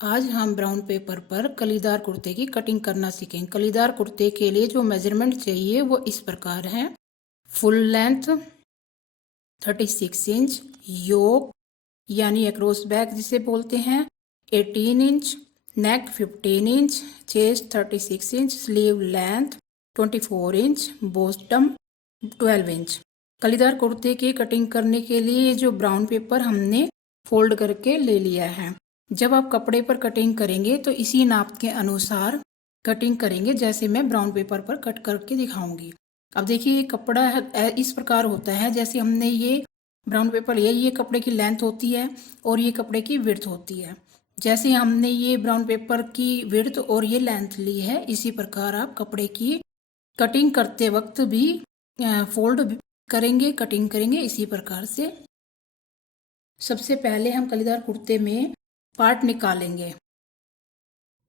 आज हम brown paper पर कलीदार कुर्ते की कटिंग करना सीखेंगे। कलीदार कुर्ते के लिए जो मेजरमेंट चाहिए वो इस प्रकार है। फुल लेंथ 36 इंच, योक यानी अक्रॉस बैक जिसे बोलते हैं 18 inch, neck 15 inch, chest 36 inch, sleeve length 24 inch, bottom 12 inch. कलीदार कुर्ते की कटिंग करने के लिए जो ब्राउन पेपर हमने फोल्ड करके ले लिया है। जब आप कपड़े पर कटिंग करेंगे तो इसी नाप के अनुसार कटिंग करेंगे, जैसे मैं ब्राउन पेपर पर कट करके दिखाऊंगी। अब देखिए ये कपड़ा इस प्रकार होता है, जैसे हमने ये ब्राउन पेपर लिया, ये कपड़े की लेंथ होती है और ये कपड़े की विड्थ होती है। जैसे हमने ये ब्राउन पेपर की विड्थ और ये लेंथ ली है, इसी प्रकार आप कपड़े की कटिंग करते वक्त भी फोल्ड करेंगे, कटिंग करेंगे इसी प्रकार से। सबसे पहले हम कलीदार कुर्ते में पार्ट निकालेंगे।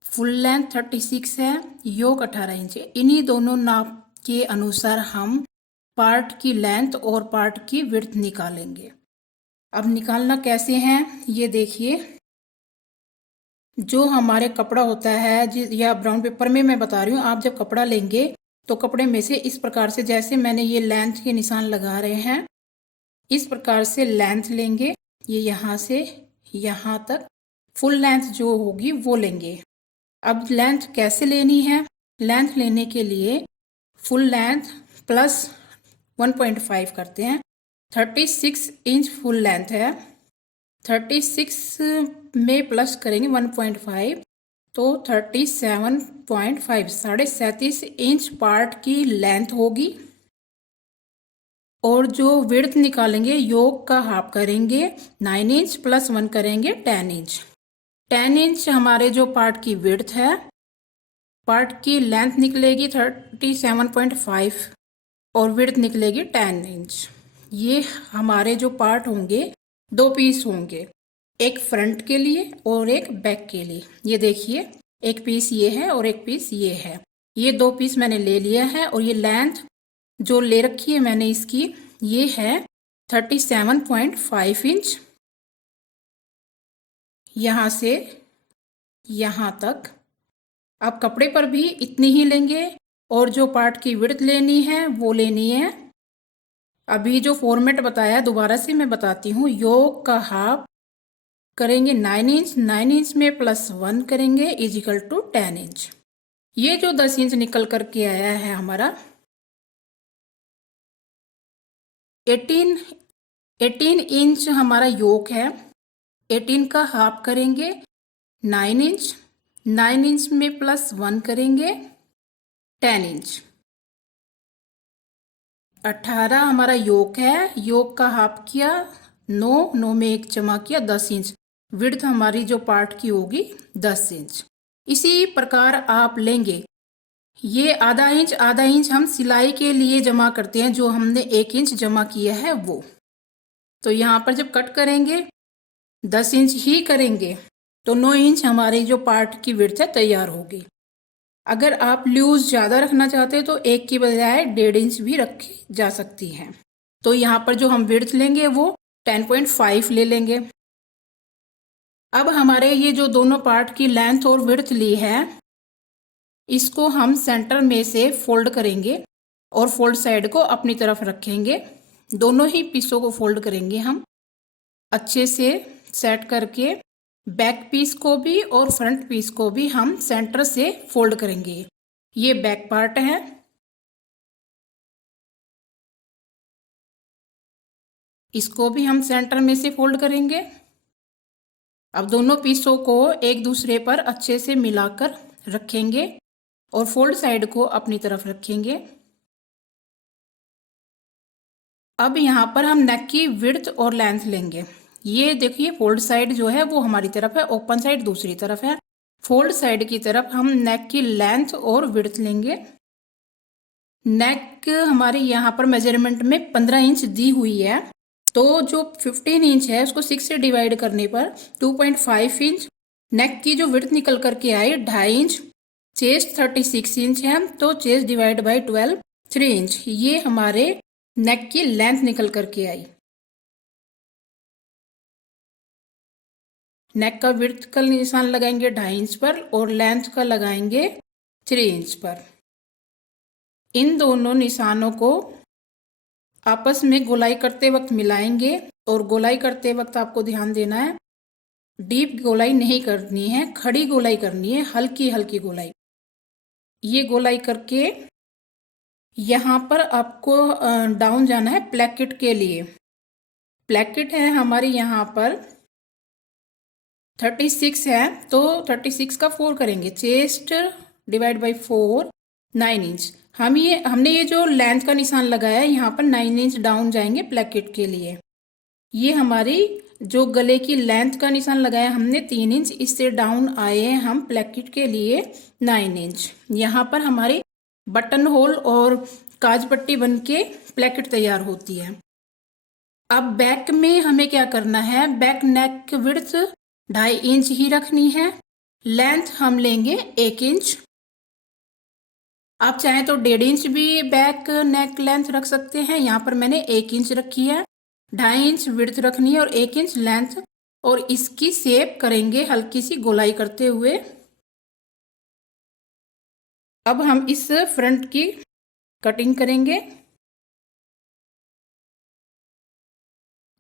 फुल लेंथ 36 है, योक 18 इंच है। इन्हीं दोनों नाप के अनुसार हम पार्ट की लेंथ और पार्ट की विड्थ निकालेंगे। अब निकालना कैसे है ये देखिए। जो हमारे कपड़ा होता है या ब्राउन पेपर में मैं बता रही हूँ, आप जब कपड़ा लेंगे तो कपड़े में से इस प्रकार से, जैसे मैंने ये लेंथ के निशान लगा रहे हैं, इस प्रकार से लेंथ लेंगे। ये यहाँ से यहाँ तक फुल लेंथ जो होगी वो लेंगे। अब लेंथ कैसे लेनी है? लेंथ लेने के लिए फुल लेंथ प्लस 1.5 करते हैं। 36 इंच फुल लेंथ है, 36 में प्लस करेंगे 1.5 तो 37.5, 37.5 इंच पार्ट की लेंथ होगी। और जो विड्थ निकालेंगे, योक का हाफ करेंगे 9 इंच प्लस 1 करेंगे 10 इंच। 10 इंच हमारे जो पार्ट की विड्थ है, पार्ट की लेंथ निकलेगी 37.5 और विड्थ निकलेगी 10 इंच। ये हमारे जो पार्ट होंगे, दो पीस होंगे, एक फ्रंट के लिए और एक बैक के लिए। ये देखिए, एक पीस ये है और एक पीस ये है। ये दो पीस मैंने ले लिया है और ये लेंथ जो ले रखी है मैंने इसकी, ये है 37.5 इंच। यहाँ से यहाँ तक आप कपड़े पर भी इतनी ही लेंगे और जो पार्ट की विड्थ लेनी है वो लेनी है। अभी जो फॉर्मेट बताया दोबारा से मैं बताती हूँ। योक का हाफ करेंगे 9 इंच, 9 इंच में प्लस 1 करेंगे इजिकल टू 10 इंच। ये जो 10 इंच निकल करके आया है हमारा 18 इंच हमारा योक है। 18 का हाफ करेंगे 9 इंच, 9 इंच में प्लस 1 करेंगे 10 इंच। 18 हमारा योक है, योक का हाफ किया 9, 9 में एक जमा किया 10 इंच। विड्थ हमारी जो पार्ट की होगी 10 इंच। इसी प्रकार आप लेंगे। ये आधा इंच हम सिलाई के लिए जमा करते हैं, जो हमने 1 इंच जमा किया है वो। तो यहाँ पर जब कट करेंगे 10 इंच ही करेंगे तो 9 इंच हमारी जो पार्ट की विड्थ है तैयार होगी। अगर आप लूज ज़्यादा रखना चाहते हैं तो एक की बजाय 1.5 इंच भी रखी जा सकती है। तो यहाँ पर जो हम विड्थ लेंगे वो 10.5 ले लेंगे। अब हमारे ये जो दोनों पार्ट की लेंथ और विड्थ ली है, इसको हम सेंटर में से फोल्ड करेंगे और फोल्ड साइड को अपनी तरफ रखेंगे। दोनों ही पीसों को फोल्ड करेंगे हम अच्छे से सेट करके। बैक पीस को भी और फ्रंट पीस को भी हम सेंटर से फोल्ड करेंगे। ये बैक पार्ट है, इसको भी हम सेंटर में से फोल्ड करेंगे। अब दोनों पीसों को एक दूसरे पर अच्छे से मिलाकर रखेंगे और फोल्ड साइड को अपनी तरफ रखेंगे। अब यहाँ पर हम नेक की विड्थ और लेंथ लेंगे। ये देखिए, फोल्ड साइड जो है वो हमारी तरफ है, ओपन साइड दूसरी तरफ है। फोल्ड साइड की तरफ हम नेक की लेंथ और विड्थ लेंगे। नेक हमारे यहाँ पर मेजरमेंट में 15 इंच दी हुई है, तो जो 15 इंच है उसको 6 से डिवाइड करने पर 2.5 इंच। नेक की जो विड्थ निकल करके आई 2.5 इंच। चेस्ट 36 इंच है, तो चेस्ट डिवाइड बाई 12 3 इंच। ये हमारे नेक की लेंथ निकल करके आई। नेक का विड्थ का निशान लगाएंगे 2.5 इंच पर और लेंथ का लगाएंगे 3 इंच पर। इन दोनों निशानों को आपस में गोलाई करते वक्त मिलाएंगे और गोलाई करते वक्त आपको ध्यान देना है, डीप गोलाई नहीं करनी है, खड़ी गोलाई करनी है, हल्की हल्की गोलाई। ये गोलाई करके यहाँ पर आपको डाउन जाना है प्लैकेट के लिए। प्लैकेट है हमारी यहाँ पर 36 है, तो 36 का 4 करेंगे। Chest divide by 4 9 inch. हमने ये जो लेंथ का निशान लगाया है यहाँ पर 9 इंच डाउन जाएंगे प्लैकेट के लिए। ये हमारी जो गले की लेंथ का निशान लगाया हमने 3 इंच, इससे डाउन आए हैं हम प्लैकेट के लिए 9 इंच। यहाँ पर हमारी बटन होल और काज पट्टी बन के प्लैकेट तैयार होती है। अब बैक में हमें क्या करना है, बैक नेक विड्थ 2.5 इंच ही रखनी है। लेंथ हम लेंगे 1 इंच। आप चाहें तो 1.5 इंच भी बैक नेक लेंथ रख सकते हैं। यहाँ पर मैंने 1 इंच रखी है। 2.5 इंच विड्थ रखनी है और 1 इंच लेंथ, और इसकी शेप करेंगे हल्की सी गोलाई करते हुए। अब हम इस फ्रंट की कटिंग करेंगे।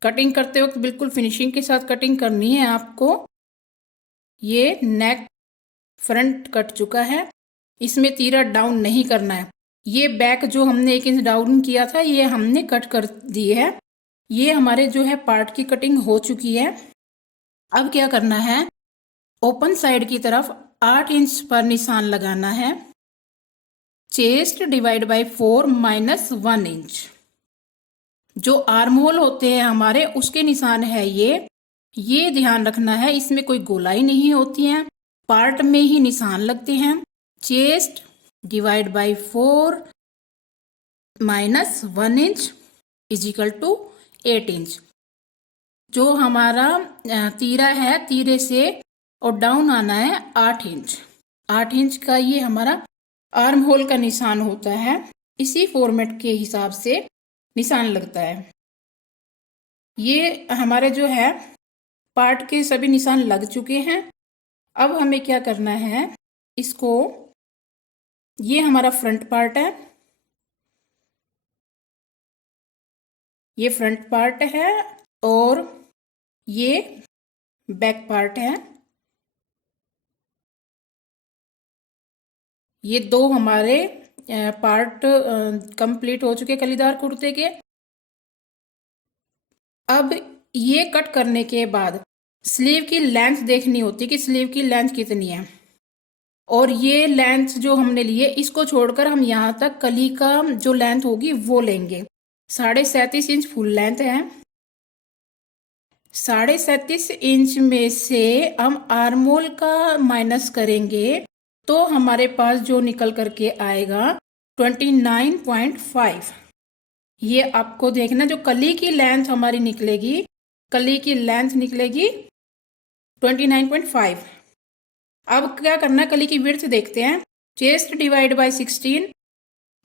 कटिंग करते वक्त बिल्कुल फिनिशिंग के साथ कटिंग करनी है आपको। ये नेक फ्रंट कट चुका है, इसमें तीरा डाउन नहीं करना है। ये बैक जो हमने 1 इंच डाउन किया था ये हमने कट कर दी है। ये हमारे जो है पार्ट की कटिंग हो चुकी है। अब क्या करना है, ओपन साइड की तरफ 8 इंच पर निशान लगाना है। Chest divide by 4 minus 1 inch. जो आर्म होल होते हैं हमारे उसके निशान है ये ध्यान रखना है, इसमें कोई गोलाई नहीं होती है, पार्ट में ही निशान लगते हैं। Chest divide by 4 minus 1 inch is equal to 8 inch. जो हमारा तीरा है, तीरे से और डाउन आना है 8 इंच। 8 इंच का ये हमारा आर्म होल का निशान होता है। इसी फॉर्मेट के हिसाब से निशान लगता है। ये हमारे जो है पार्ट के सभी निशान लग चुके हैं। अब हमें क्या करना है, इसको, ये हमारा फ्रंट पार्ट है, ये फ्रंट पार्ट है और ये बैक पार्ट है। ये दो हमारे पार्ट कंप्लीट हो चुके कलीदार कुर्ते के। अब ये कट करने के बाद स्लीव की लेंथ देखनी होती है कि स्लीव की लेंथ कितनी है, और ये लेंथ जो हमने ली है इसको छोड़कर हम यहाँ तक कली का जो लेंथ होगी वो लेंगे। 37.5 इंच फुल लेंथ है। 37.5 इंच में से हम आर्मोल का माइनस करेंगे तो हमारे पास जो निकल करके आएगा 29.5। ये आपको देखना, जो कली की लेंथ हमारी निकलेगी, कली की लेंथ निकलेगी 29.5। अब क्या करना है, कली की विड्थ देखते हैं। चेस्ट डिवाइड बाय 16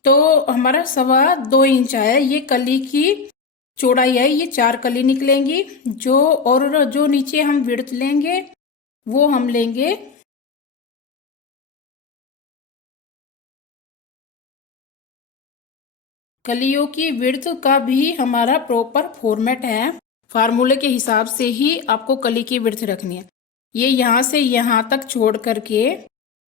तो हमारा 2.25 इंच आया। ये कली की चौड़ाई है, ये 4 कली निकलेंगी। जो नीचे हम विड्थ लेंगे वो हम लेंगे कलियों की विड्थ का भी हमारा प्रॉपर फॉर्मेट है। फार्मूले के हिसाब से ही आपको कली की विड्थ रखनी है। ये यहाँ से यहाँ तक छोड़ करके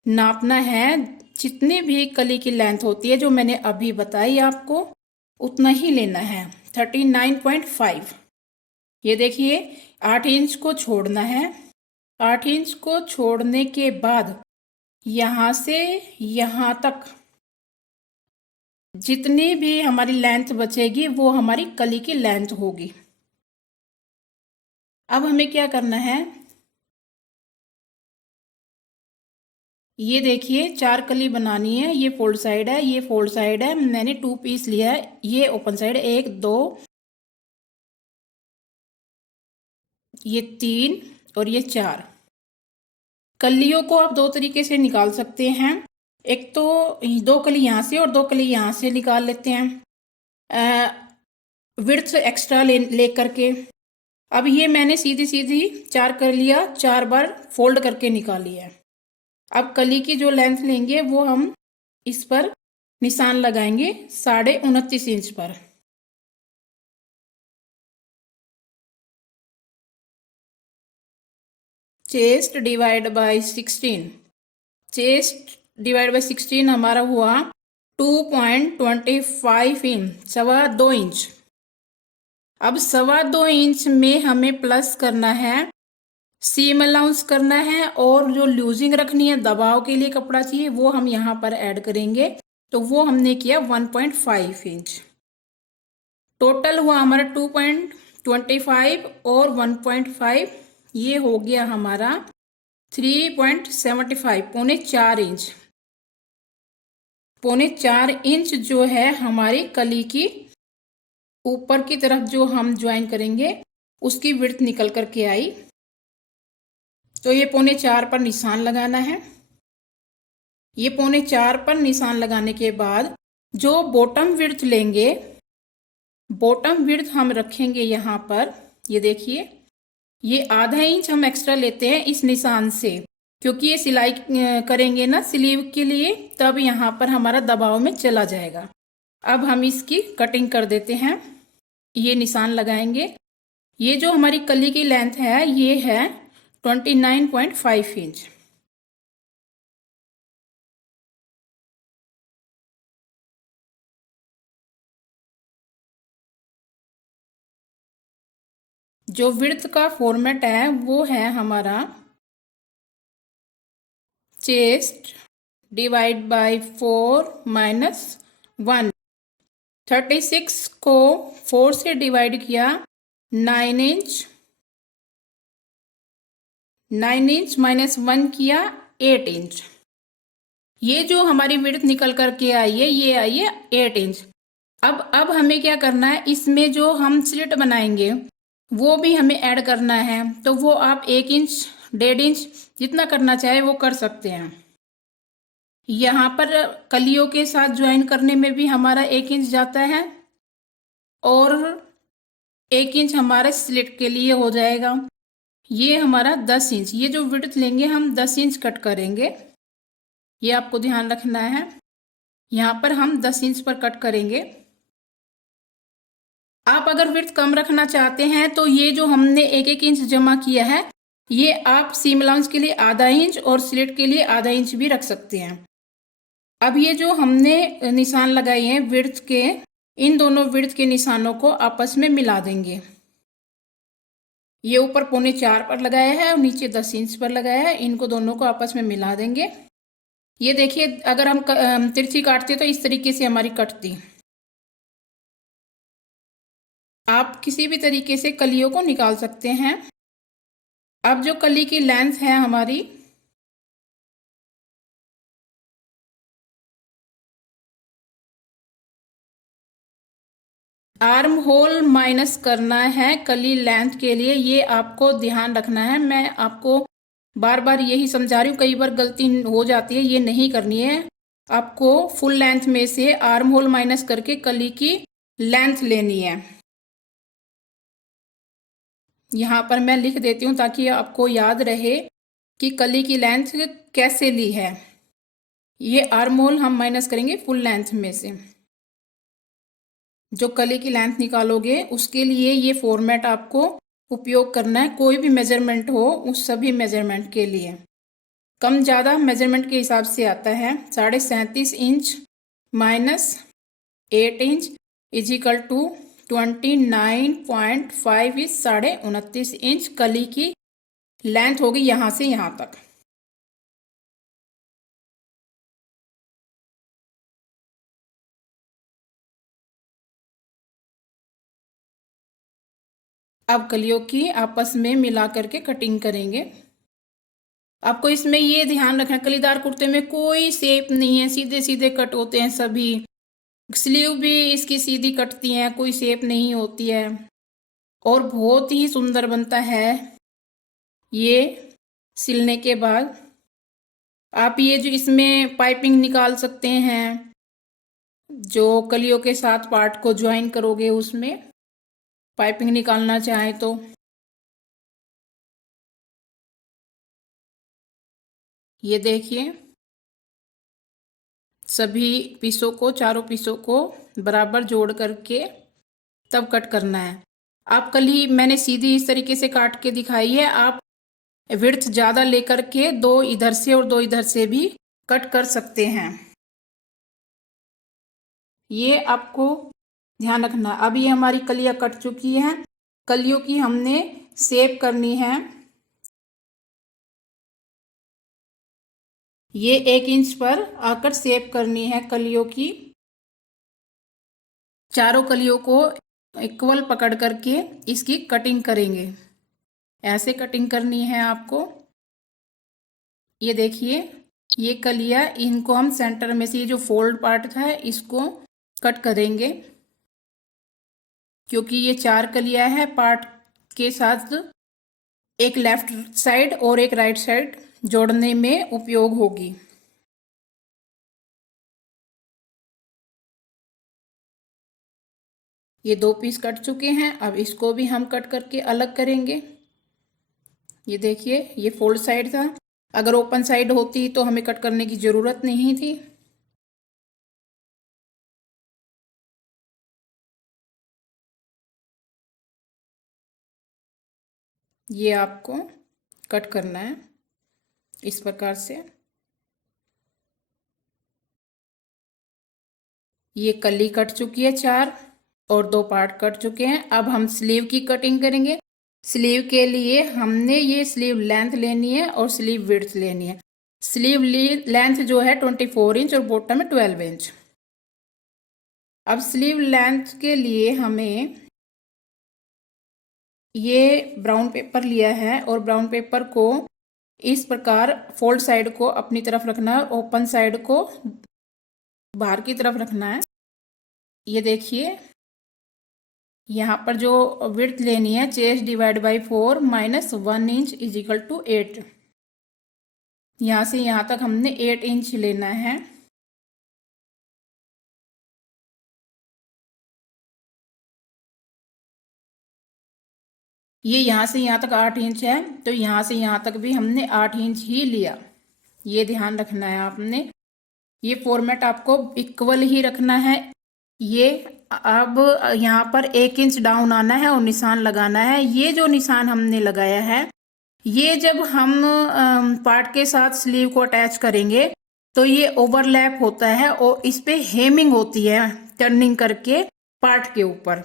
नापना है। जितनी भी कली की लेंथ होती है जो मैंने अभी बताई आपको, उतना ही लेना है। 39.5। ये देखिए 8 इंच को छोड़ना है। 8 इंच को छोड़ने के बाद यहाँ से यहाँ तक जितनी भी हमारी लेंथ बचेगी वो हमारी कली की लेंथ होगी। अब हमें क्या करना है, ये देखिए 4 कली बनानी है। ये फोल्ड साइड है, ये फोल्ड साइड है। मैंने 2 पीस लिया है। ये ओपन साइड 1 2 ये 3 और ये 4 कलियों को आप 2 तरीके से निकाल सकते हैं। एक तो 2 कली यहाँ से और 2 कली यहाँ से निकाल लेते हैं विड्थ एक्स्ट्रा ले करके। अब ये मैंने सीधी सीधी 4 कर लिया, 4 बार फोल्ड करके निकाली है। अब कली की जो लेंथ लेंगे वो हम इस पर निशान लगाएंगे 29.5 इंच पर। Chest divide by 16, chest divide by 16 हमारा हुआ 2.25 इंच, 2.25 इंच। अब 2.25 इंच में हमें प्लस करना है, सीम अलाउंस करना है, और जो लूजिंग रखनी है, दबाव के लिए कपड़ा चाहिए, वो हम यहाँ पर ऐड करेंगे। तो वो हमने किया 1.5 इंच। टोटल हुआ हमारा 2.25 और 1.5, ये हो गया हमारा 3.75, पौने 4 इंच। पौने 4 इंच जो है हमारी कली की ऊपर की तरफ जो हम ज्वाइन करेंगे उसकी विड्थ निकल करके आई। तो ये पौने 4 पर निशान लगाना है। ये पौने 4 पर निशान लगाने के बाद जो बॉटम विड्थ लेंगे, बॉटम विड्थ हम रखेंगे यहाँ पर, ये देखिए, ये ½ इंच हम एक्स्ट्रा लेते हैं इस निशान से, क्योंकि ये सिलाई करेंगे ना स्लीव के लिए, तब यहाँ पर हमारा दबाव में चला जाएगा। अब हम इसकी कटिंग कर देते हैं। ये निशान लगाएंगे। ये जो हमारी कली की लेंथ है ये है 29.5 इंच। जो विड्थ का फॉर्मेट है वो है हमारा चेस्ट डिवाइड बाय 4 माइनस 1। 36 को 4 से डिवाइड किया, 9 इंच, 9 इंच माइनस 1 किया 8 इंच। ये जो हमारी विड्थ निकल करके आई है ये आई है 8 इंच। अब हमें क्या करना है, इसमें जो हम स्लिट बनाएंगे वो भी हमें ऐड करना है। तो वो आप 1 इंच, 1.5 इंच जितना करना चाहे वो कर सकते हैं। यहाँ पर कलियों के साथ ज्वाइन करने में भी हमारा 1 इंच जाता है, और 1 इंच हमारे स्लिट के लिए हो जाएगा। ये हमारा 10 इंच, ये जो विड्थ लेंगे हम 10 इंच कट करेंगे, ये आपको ध्यान रखना है। यहाँ पर हम 10 इंच पर कट करेंगे। आप अगर विड्थ कम रखना चाहते हैं तो ये जो हमने 1-1 इंच जमा किया है ये आप सीम अलाउंस के लिए ½ इंच और स्लिट के लिए ½ इंच भी रख सकते हैं। अब ये जो हमने निशान लगाए हैं विड्थ के, इन दोनों विड्थ के निशानों को आपस में मिला देंगे। ये ऊपर पौने 4 पर लगाया है और नीचे 10 इंच पर लगाया है, इनको दोनों को आपस में मिला देंगे। ये देखिए, अगर हम तिरछी काटते तो इस तरीके से हमारी कटती। आप किसी भी तरीके से कलियों को निकाल सकते हैं। अब जो कली की लेंथ है हमारी, आर्म होल माइनस करना है कली लेंथ के लिए, ये आपको ध्यान रखना है। मैं आपको बार बार यही समझा रही हूँ, कई बार गलती हो जाती है, ये नहीं करनी है। आपको फुल लेंथ में से आर्म होल माइनस करके कली की लेंथ लेनी है। यहाँ पर मैं लिख देती हूँ ताकि आपको याद रहे कि कली की लेंथ कैसे ली है। ये आर्म होल हम माइनस करेंगे फुल लेंथ में से। जो कली की लेंथ निकालोगे उसके लिए ये फॉर्मेट आपको उपयोग करना है। कोई भी मेजरमेंट हो उस सभी मेजरमेंट के लिए कम ज़्यादा मेजरमेंट के हिसाब से आता है। 37.5 inch minus 8 inch is equal to 29.5 is 29.5 inch कली की लेंथ होगी यहाँ से यहाँ तक। अब कलियों की आपस में मिला करके कटिंग करेंगे। आपको इसमें ये ध्यान रखना, कलीदार कुर्ते में कोई शेप नहीं है, सीधे सीधे कट होते हैं सभी। स्लीव भी इसकी सीधी कटती हैं, कोई शेप नहीं होती है, और बहुत ही सुंदर बनता है ये सिलने के बाद। आप ये जो इसमें पाइपिंग निकाल सकते हैं, जो कलियों के साथ पार्ट को ज्वाइन करोगे उसमें पाइपिंग निकालना चाहे तो। ये देखिए, सभी पीसों को, चारों पीसों को बराबर जोड़ करके तब कट करना है। आप कली मैंने सीधी इस तरीके से काट के दिखाई है, आप विड्थ ज़्यादा लेकर के दो इधर से और दो इधर से भी कट कर सकते हैं। ये आपको ध्यान रखना। अब ये हमारी कलियां कट चुकी हैं, कलियों की हमने शेप करनी है। ये 1 इंच पर आकर शेप करनी है कलियों की। चारों कलियों को इक्वल पकड़ करके इसकी कटिंग करेंगे। ऐसे कटिंग करनी है आपको। ये देखिए, ये कलियां, इनको हम सेंटर में से ये जो फोल्ड पार्ट था इसको कट करेंगे, क्योंकि ये 4 कलियां है पार्ट के साथ एक लेफ्ट साइड और एक राइट साइड जोड़ने में उपयोग होगी। ये 2 पीस कट चुके हैं, अब इसको भी हम कट करके अलग करेंगे। ये देखिए, ये फोल्ड साइड था, अगर ओपन साइड होती तो हमें कट करने की ज़रूरत नहीं थी। ये आपको कट करना है इस प्रकार से। ये कली कट चुकी है 4 और 2 पार्ट कट चुके हैं। अब हम स्लीव की कटिंग करेंगे। स्लीव के लिए हमने ये स्लीव लेंथ लेनी है और स्लीव विड्थ लेनी है। स्लीव लेंथ जो है 24 इंच और बॉटम है 12 इंच। अब स्लीव लेंथ के लिए हमें ये ब्राउन पेपर लिया है और ब्राउन पेपर को इस प्रकार फोल्ड साइड को अपनी तरफ रखना है, ओपन साइड को बाहर की तरफ रखना है। ये देखिए, यहाँ पर जो विड्थ लेनी है, chest divide by 4 minus 1 inch is equal to 8। यहाँ से यहाँ तक हमने 8 इंच लेना है। ये यहाँ से यहाँ तक 8 इंच है, तो यहाँ से यहाँ तक भी हमने 8 इंच ही लिया। ये ध्यान रखना है आपने। ये फॉर्मेट आपको इक्वल ही रखना है। ये अब यहाँ पर 1 इंच डाउन आना है और निशान लगाना है। ये जो निशान हमने लगाया है, ये जब हम पार्ट के साथ स्लीव को अटैच करेंगे तो ये ओवरलैप होता है और इस पे हेमिंग होती है टर्निंग करके पार्ट के ऊपर।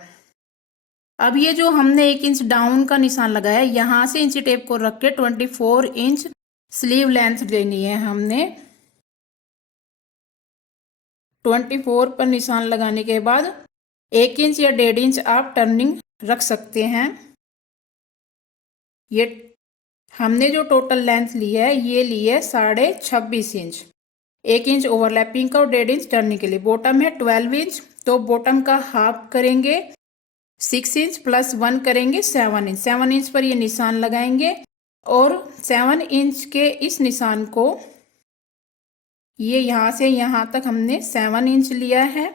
अब ये जो हमने 1 इंच डाउन का निशान लगाया, यहाँ से इंची टेप को रख के 24 इंच स्लीव लेंथ लेनी है हमने। 24 पर निशान लगाने के बाद 1 इंच या 1.5 इंच आप टर्निंग रख सकते हैं। ये हमने जो टोटल लेंथ ली है, ये ली है 26.5 इंच। 1 इंच ओवरलैपिंग का और 1.5 इंच टर्निंग के लिए। बॉटम है 12 इंच, तो बॉटम का हाफ करेंगे 6 इंच प्लस 1 करेंगे 7 इंच। 7 इंच पर ये निशान लगाएंगे और 7 इंच के इस निशान को, ये यहाँ से यहाँ तक हमने 7 इंच लिया है।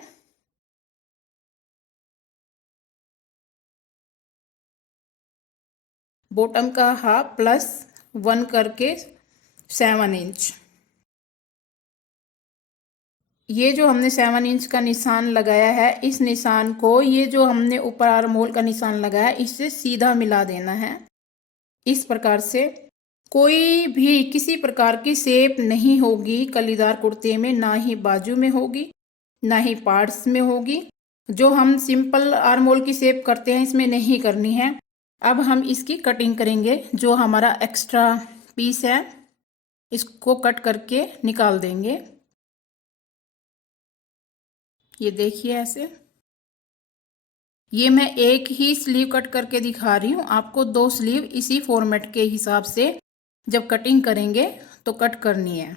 बॉटम का हाफ प्लस 1 करके 7 इंच। ये जो हमने 7 इंच का निशान लगाया है, इस निशान को ये जो हमने ऊपर आर्म होल का निशान लगाया है, इससे सीधा मिला देना है। इस प्रकार से कोई भी किसी प्रकार की शेप नहीं होगी कलीदार कुर्ते में, ना ही बाजू में होगी, ना ही पार्ट्स में होगी। जो हम सिंपल आर्म होल की शेप करते हैं, इसमें नहीं करनी है। अब हम इसकी कटिंग करेंगे। जो हमारा एक्स्ट्रा पीस है, इसको कट करके निकाल देंगे। ये देखिए ऐसे। ये मैं एक ही स्लीव कट करके दिखा रही हूँ आपको। 2 स्लीव इसी फॉर्मेट के हिसाब से जब कटिंग करेंगे तो कट करनी है।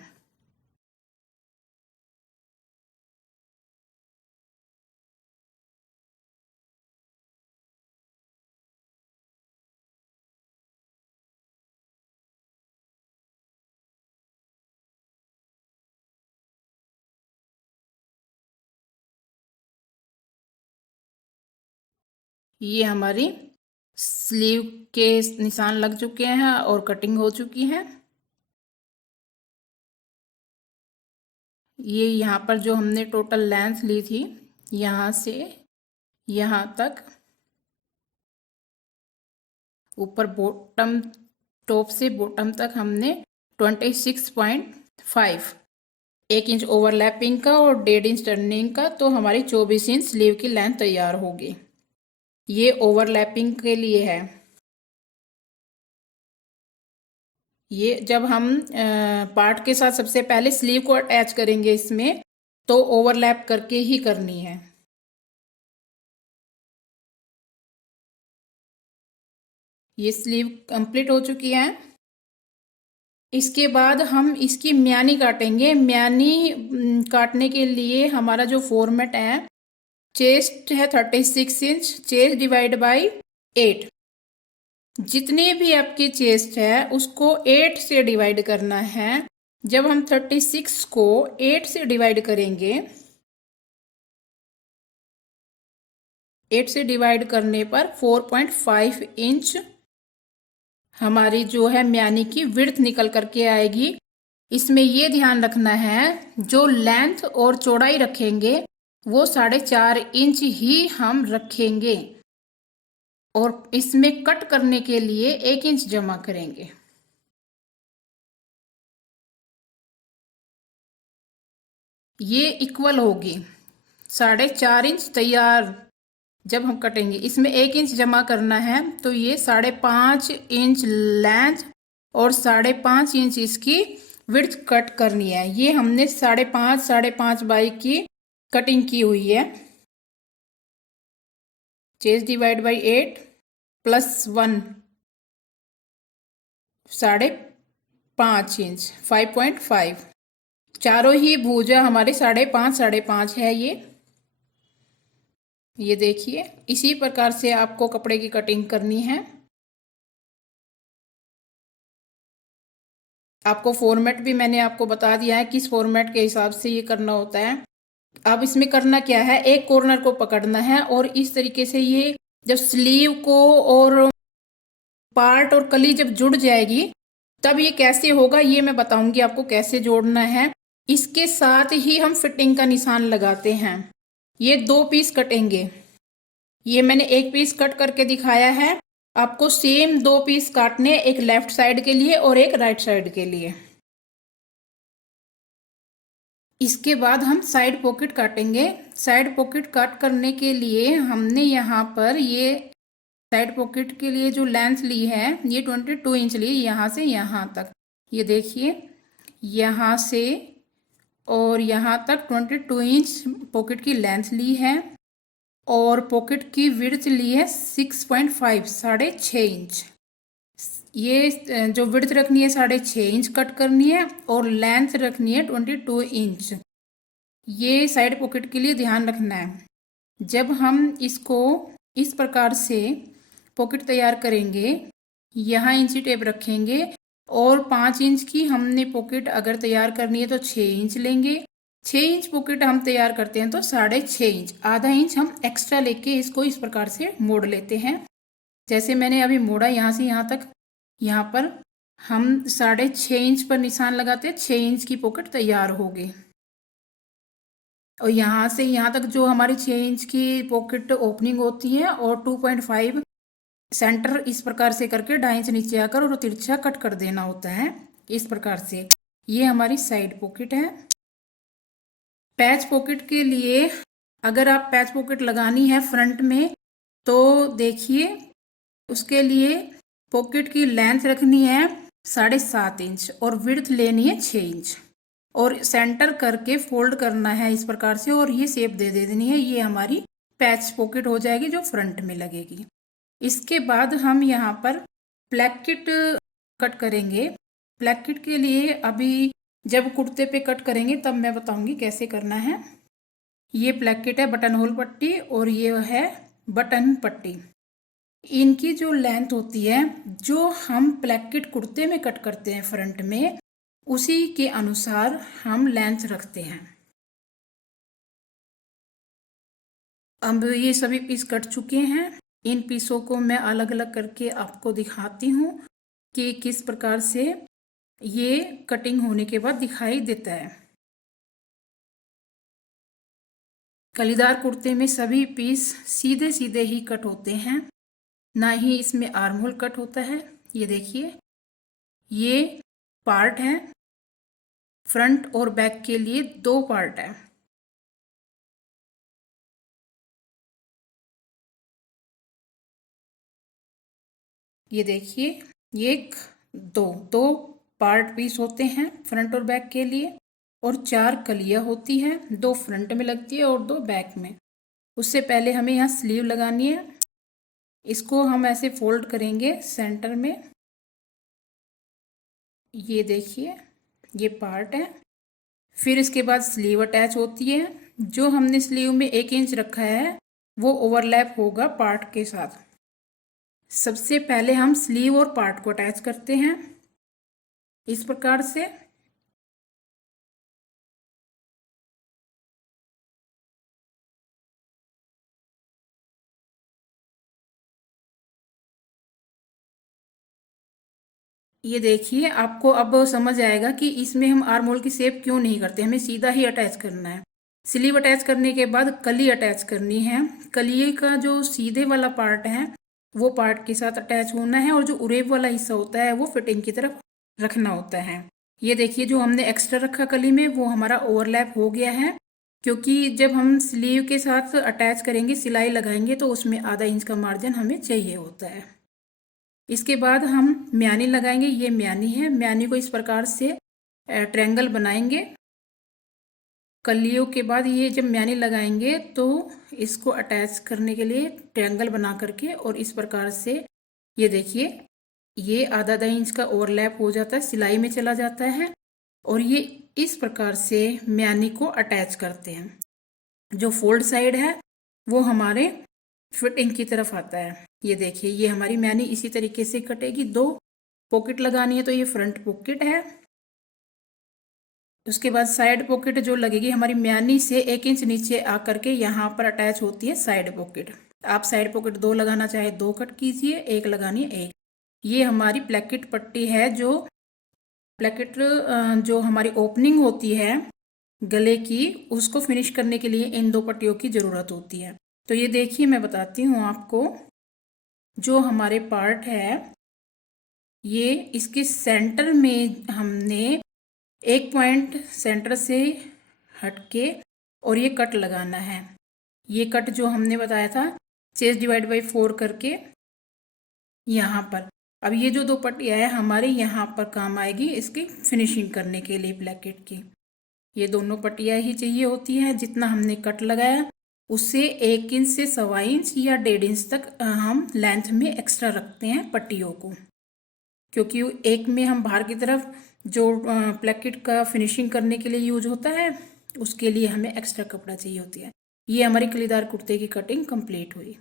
ये हमारी स्लीव के निशान लग चुके हैं और कटिंग हो चुकी है। ये यहाँ पर जो हमने टोटल लेंथ ली थी, यहाँ से यहाँ तक, ऊपर बॉटम, टॉप से बॉटम तक हमने 26.5, 1 इंच ओवरलैपिंग का और 1.5 इंच टर्निंग का, तो हमारी 24 इंच स्लीव की लेंथ तैयार होगी। ये ओवरलैपिंग के लिए है। ये जब हम पार्ट के साथ सबसे पहले स्लीव को अटैच करेंगे इसमें, तो ओवरलैप करके ही करनी है। ये स्लीव कंप्लीट हो चुकी है। इसके बाद हम इसकी म्यानी काटेंगे। म्यानी काटने के लिए हमारा जो फॉर्मेट है, चेस्ट है 36 इंच, चेस्ट डिवाइड बाई 8। जितने भी आपकी चेस्ट है उसको 8 से डिवाइड करना है। जब हम 36 को 8 से डिवाइड करेंगे, 8 से डिवाइड करने पर 4.5 इंच हमारी जो है म्यानी की विड्थ निकल करके आएगी। इसमें ये ध्यान रखना है, जो लेंथ और चौड़ाई रखेंगे वो 4.5 इंच ही हम रखेंगे, और इसमें कट करने के लिए 1 इंच जमा करेंगे। ये इक्वल होगी 4.5 इंच तैयार। जब हम कटेंगे इसमें 1 इंच जमा करना है, तो ये 5.5 इंच लेंथ और 5.5 इंच इसकी विड्थ कट करनी है। ये हमने 5.5 बाई की कटिंग की हुई है। Chest divide by 8 plus 1, 5.5 inch, 5.5। चारों ही भुजा हमारे 5.5 है। ये देखिए, इसी प्रकार से आपको कपड़े की कटिंग करनी है। आपको फॉर्मेट भी मैंने आपको बता दिया है, किस फॉर्मेट के हिसाब से ये करना होता है। अब इसमें करना क्या है, एक कॉर्नर को पकड़ना है और इस तरीके से ये जब स्लीव को और पार्ट और कली जब जुड़ जाएगी, तब ये कैसे होगा ये मैं बताऊंगी आपको कैसे जोड़ना है। इसके साथ ही हम फिटिंग का निशान लगाते हैं। ये 2 पीस कटेंगे। ये मैंने 1 पीस कट करके दिखाया है। आपको सेम 2 पीस काटने, एक लेफ्ट साइड के लिए और एक राइट साइड के लिए। इसके बाद हम साइड पॉकेट काटेंगे। साइड पॉकेट कट करने के लिए हमने यहाँ पर ये साइड पॉकेट के लिए जो लेंथ ली है, ये 22 इंच ली, यहाँ से यहाँ तक। ये देखिए, यहाँ से और यहाँ तक 22 इंच पॉकेट की लेंथ ली है, और पॉकेट की विड्थ ली है 6.5, 6.5 इंच। ये जो विड्थ रखनी है 6.5 इंच कट करनी है, और लेंथ रखनी है 22 इंच। ये साइड पॉकेट के लिए ध्यान रखना है। जब हम इसको इस प्रकार से पॉकेट तैयार करेंगे, यहाँ इंची टेप रखेंगे, और 5 इंच की हमने पॉकेट अगर तैयार करनी है तो 6 इंच लेंगे। 6 इंच पॉकेट हम तैयार करते हैं तो 6.5 इंच, आधा इंच हम एक्स्ट्रा लेके इसको इस प्रकार से मोड़ लेते हैं। जैसे मैंने अभी मोड़ा यहाँ से यहाँ तक, यहाँ पर हम 6.5 इंच पर निशान लगाते हैं, 6 इंच की पॉकेट तैयार होगी। और यहाँ से यहाँ तक जो हमारी 6 इंच की पॉकेट ओपनिंग होती है, और 2.5 सेंटर इस प्रकार से करके 2.5 इंच नीचे आकर और तिरछा कट कर देना होता है इस प्रकार से। ये हमारी साइड पॉकेट है। पैच पॉकेट के लिए अगर आप पैच पॉकेट लगानी है फ्रंट में, तो देखिए, उसके लिए पॉकेट की लेंथ रखनी है 7.5 इंच और विड्थ लेनी है 6 इंच, और सेंटर करके फोल्ड करना है इस प्रकार से, और ये शेप दे देनी है। ये हमारी पैच पॉकेट हो जाएगी जो फ्रंट में लगेगी। इसके बाद हम यहाँ पर प्लैकेट कट करेंगे। प्लैकेट के लिए अभी जब कुर्ते पे कट करेंगे तब मैं बताऊंगी कैसे करना है। ये प्लैकेट है बटन होल पट्टी, और ये है बटन पट्टी। इनकी जो लेंथ होती है, जो हम प्लैकेट कुर्ते में कट करते हैं फ्रंट में, उसी के अनुसार हम लेंथ रखते हैं। अब ये सभी पीस कट चुके हैं। इन पीसों को मैं अलग अलग करके आपको दिखाती हूँ कि किस प्रकार से ये कटिंग होने के बाद दिखाई देता है। कलीदार कुर्ते में सभी पीस सीधे सीधे ही कट होते हैं, ना ही इसमें आर्म होल कट होता है। ये देखिए, ये पार्ट है, फ्रंट और बैक के लिए दो पार्ट है। ये देखिए, ये दो दो पार्ट पीस होते हैं फ्रंट और बैक के लिए, और 4 कलियां होती हैं, 2 फ्रंट में लगती है और 2 बैक में। उससे पहले हमें यहाँ स्लीव लगानी है। इसको हम ऐसे फोल्ड करेंगे सेंटर में। ये देखिए, ये पार्ट है। फिर इसके बाद स्लीव अटैच होती है। जो हमने स्लीव में 1 इंच रखा है वो ओवरलैप होगा पार्ट के साथ। सबसे पहले हम स्लीव और पार्ट को अटैच करते हैं इस प्रकार से। ये देखिए, आपको अब समझ आएगा कि इसमें हम आर्म होल की शेप क्यों नहीं करते, हमें सीधा ही अटैच करना है। स्लीव अटैच करने के बाद कली अटैच करनी है। कली का जो सीधे वाला पार्ट है वो पार्ट के साथ अटैच होना है, और जो उरेब वाला हिस्सा होता है वो फिटिंग की तरफ रखना होता है। ये देखिए, जो हमने एक्स्ट्रा रखा कली में वो हमारा ओवरलैप हो गया है, क्योंकि जब हम स्लीव के साथ अटैच करेंगे, सिलाई लगाएंगे, तो उसमें आधा इंच का मार्जिन हमें चाहिए होता है। इसके बाद हम म्यानी लगाएंगे। ये म्यानी है, म्यानी को इस प्रकार से ट्रायंगल बनाएंगे। कलियों के बाद ये जब म्यानी लगाएंगे तो इसको अटैच करने के लिए ट्रायंगल बना करके, और इस प्रकार से ये देखिए, ये आधा इंच का ओवरलैप हो जाता है, सिलाई में चला जाता है, और ये इस प्रकार से म्यानी को अटैच करते हैं। जो फोल्ड साइड है वो हमारे फिटिंग की तरफ आता है। ये देखिए, ये हमारी म्यानी इसी तरीके से कटेगी। 2 पॉकेट लगानी है, तो ये फ्रंट पॉकेट है। उसके बाद साइड पॉकेट जो लगेगी हमारी म्यानी से 1 इंच नीचे आकर के यहाँ पर अटैच होती है साइड पॉकेट। आप साइड पॉकेट 2 लगाना चाहे 2 कट कीजिए, 1 लगानी है 1। ये हमारी प्लेकेट पट्टी है। जो प्लेकेट जो हमारी ओपनिंग होती है गले की, उसको फिनिश करने के लिए इन 2 पट्टियों की ज़रूरत होती है। तो ये देखिए, मैं बताती हूँ आपको। जो हमारे पार्ट है, ये इसके सेंटर में हमने 1 पॉइंट सेंटर से हटके और ये कट लगाना है। ये कट जो हमने बताया था चेस्ट डिवाइड बाई 4 करके यहाँ पर। अब ये जो 2 पट्टियाँ है हमारे यहाँ पर काम आएगी इसकी फिनिशिंग करने के लिए प्लेकेट की। ये दोनों पट्टियाँ ही चाहिए होती हैं। जितना हमने कट लगाया उससे 1 इंच से 1.25 इंच या 1.5 इंच तक हम लेंथ में एक्स्ट्रा रखते हैं पट्टियों को, क्योंकि एक में हम बाहर की तरफ जो प्लेकेट का फिनिशिंग करने के लिए यूज होता है उसके लिए हमें एक्स्ट्रा कपड़ा चाहिए होती है। ये हमारी कलीदार कुर्ते की कटिंग कंप्लीट हुई।